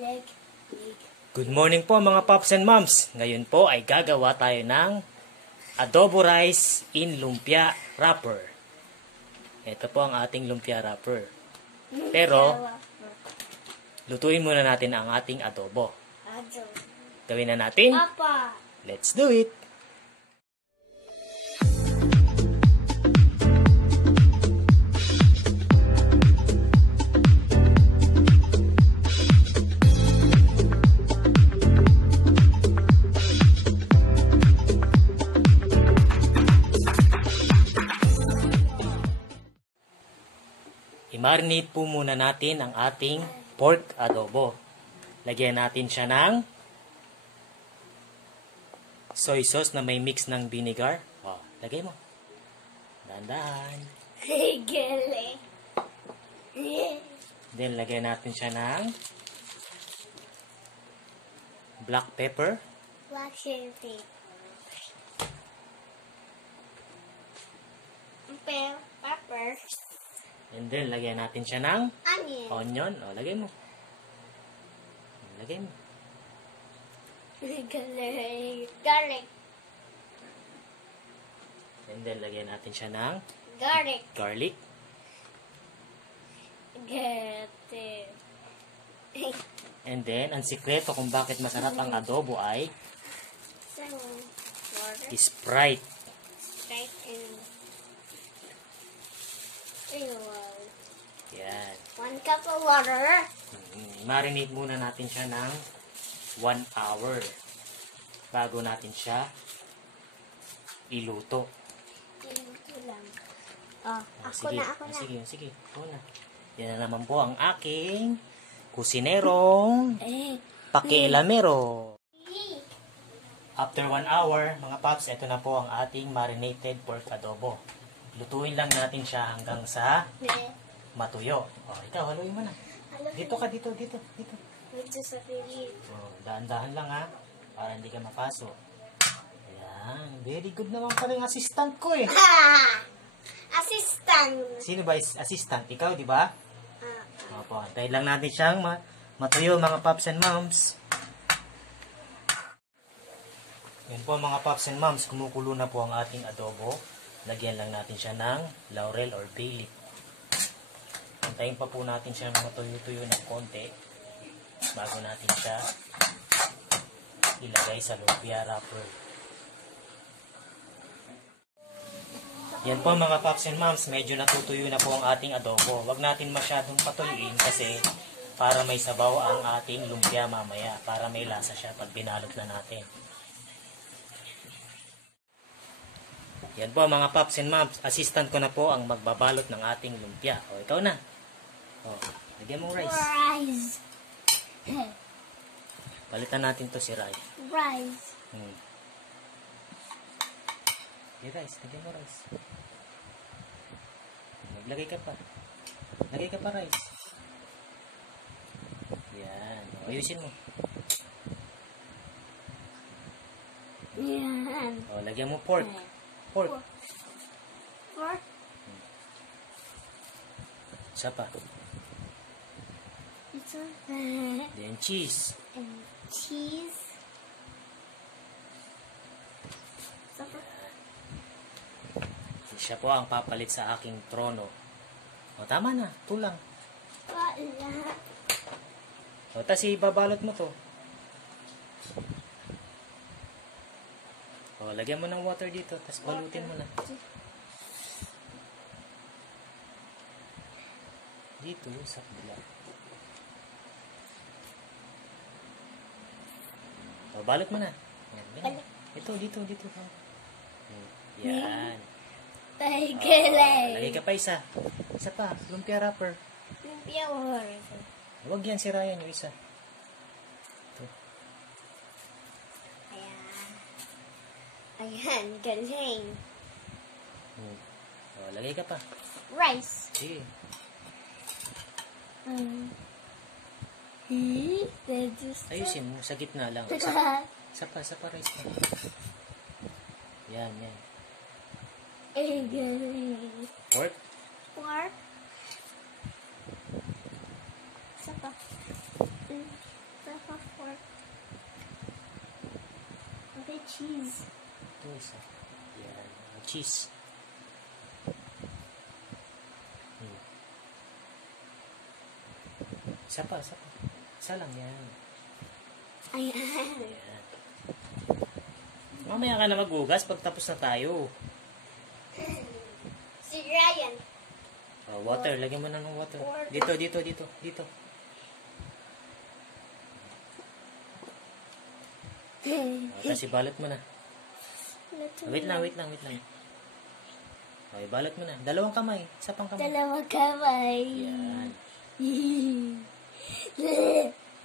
Leg. Good morning po mga Pops and Moms. Ngayon po ay gagawa tayo ng adobo rice in lumpia wrapper. Ito po ang ating lumpia wrapper. Pero, lutuin muna natin ang ating adobo. Gawin na natin. Papa. Let's do it! I-marinate po muna natin ang ating pork adobo. Lagyan natin siya ng soy sauce na may mix ng vinegar. O, lagay mo. Dahan-dahan. Galing. Then, lagyan natin siya ng black pepper. Black chili. Pepper. And then, lagyan natin siya ng Onion. onion. O, lagay mo. Lagay mo. Galing. Garlic. And then, lagyan natin siya ng Garlic. garlic. Get it. And then, ang sikreto kung bakit masarap ang adobo ay Some water. Sprite. Straight in. Yan. 1 cup of water. Marinate muna natin siya ng 1 hour bago natin siya iluto. Ito lang. Oh, ako Sige, na. sige. Ito na. Yan na naman po ang aking kusinerong pakialamero. After 1 hour, mga paps, ito na po ang ating marinated pork adobo. Lutuin lang natin siya hanggang sa matuyo. O, ikaw, haluin mo na. Dito ka, dito. Dito sa pilit. O, dahan-dahan lang ha, para hindi ka mapasok. Ayan, very good naman pala yung assistant ko eh. Assistant. Sino ba is assistant? Ikaw, di ba? Opo, antayin lang natin siyang matuyo, mga Pops and Moms. Yan po mga Pops and Moms, kumukulo na po ang ating adobo. Lagyan lang natin siya ng laurel or bay leaf. Antayin pa po natin siya matuyo-tuyo ng konti bago natin siya ilagay sa lumpia wrapper. Yan po mga Pops and Moms, medyo natutuyo na po ang ating adobo. Huwag natin masyadong patuyuin kasi para may sabaw ang ating lumpia mamaya, para may lasa siya pag binalot na natin. Yan po mga Pops and Moms, assistant ko na po ang magbabalot ng ating lumpia. O, ikaw na. O, lagyan mo rice. Balitan natin to si rice. Rice, lagyan mo rice. Maglagay ka pa. Lagay ka pa rice. Yan. O, ayusin mo. Yan. O, lagyan mo pork. Pork. Isa pa. Ito. Then cheese. And cheese. Siya po ang papalit sa aking trono. O, tama na. Tulang. Wala. O, tas ibabalot mo to. O, lagyan mo ng water dito. Tas balutin mo na. Dito, sa kabila. O, balot mo na. Yan, yan. Ito, dito. Yan. Galing. Lagay ka pa isa. Isa pa, lumpia wrapper. Lumpia water. Huwag yan, sirayan yung isa. Ito. Ayan, galing. O, lagay ka pa. Rice. Sige. Ayusin mo, sa gitna lang. Isa pa rice pa. Yan. Galing. Pork. Isa pa. cheese. Ito isa. Yan. Cheese. Isa pa, isa pa. Isa lang yan. Ayan. Ayan. Mamaya ka na maghugas pag tapos na tayo. Si Ryan. Water. Lagyan mo na ng water. Dito, dito, dito. Dito. Tapos ibalot mo na. Wait lang. Okay, balot mo na. Dalawang kamay. Isa pang kamay. Dalawang kamay. Yan.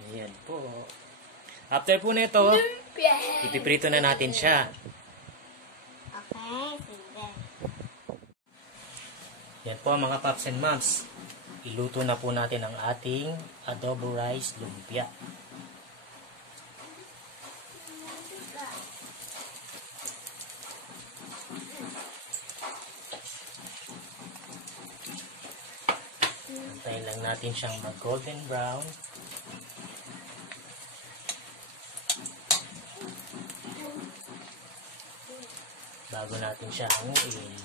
Ayan po. After po nito, ipiprito na natin siya. Okay, sige. Yan po mga paps and moms. Iluto na po natin ang ating adobo rice lumpia. Antayin lang natin siyang mag-golden brown. Bago natin siya hanguin.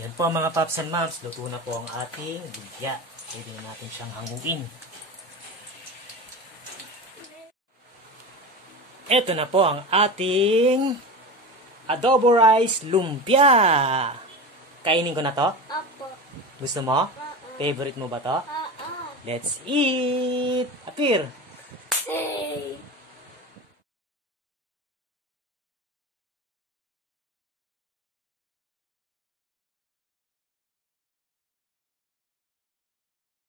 Yan po mga paps and moms. Luto na po ang ating lumpia. Pwede na natin siyang hanguin. Ito na po ang ating adobo rice lumpia. Kainin ko na to? Opo. Gusto mo? Favorite mo ba to? Oo. Let's eat! Apir! Hey.